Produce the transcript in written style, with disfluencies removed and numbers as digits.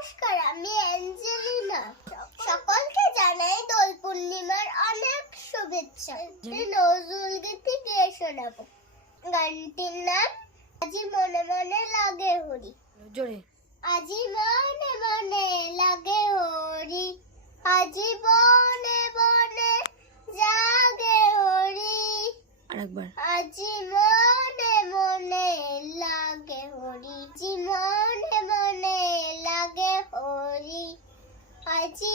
নমস্কার, আমি অ্যাঞ্জেলিনা। সকলকে জানাই দোল পূর্ণিমার অনেক শুভেচ্ছা। নজরুল গীতি গেয়ে শোনাবো। গানটির নাম আজি মনে মনে লাগে হরি। জোরে। আজি মনে মনে লাগে হরি, আজি বনে বনে জাগে হরি। আরেকবার। আজি মনে মনে লাগে হরি, আজি মনে মনে লাগে হরি, আজি